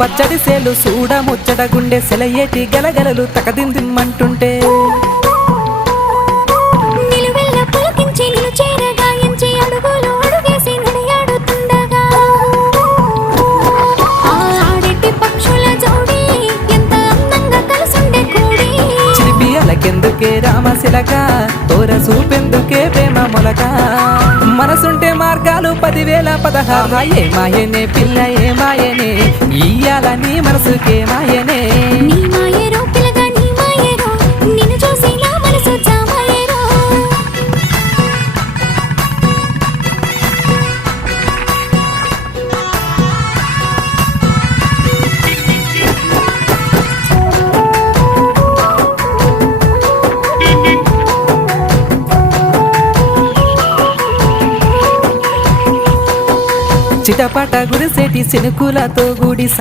పచ్చడి సేలు సూడ ముచ్చట గుండె సెలయేటి గలగలలు తకదిందిమ్మంటుంటే నిలువెల్ల పులకించి నిన్ను చేరగాయించి అడుగులు అడుగేసి నడియాడుతుండగా ఆడెట్టి పక్షుల జోడి ఎంత అందంగా కలుసుండే కూడి చిలిపియలకెందుకే రామశిలక తోర చూపెందుకే ప్రేమ మొలక మనసుంటే మార్గాలు 10,016 ఏ మాయనే పిల్ల ఏ మాయనే ఇయ్యాల నీ మనసుకే మాయనే నీ మాయేరో పిల్లగా నీ మాయేరో నిన్ను చూసి నా మనసు జామాయేరో చిటపట గురిసేటి సినుకులతో గుడి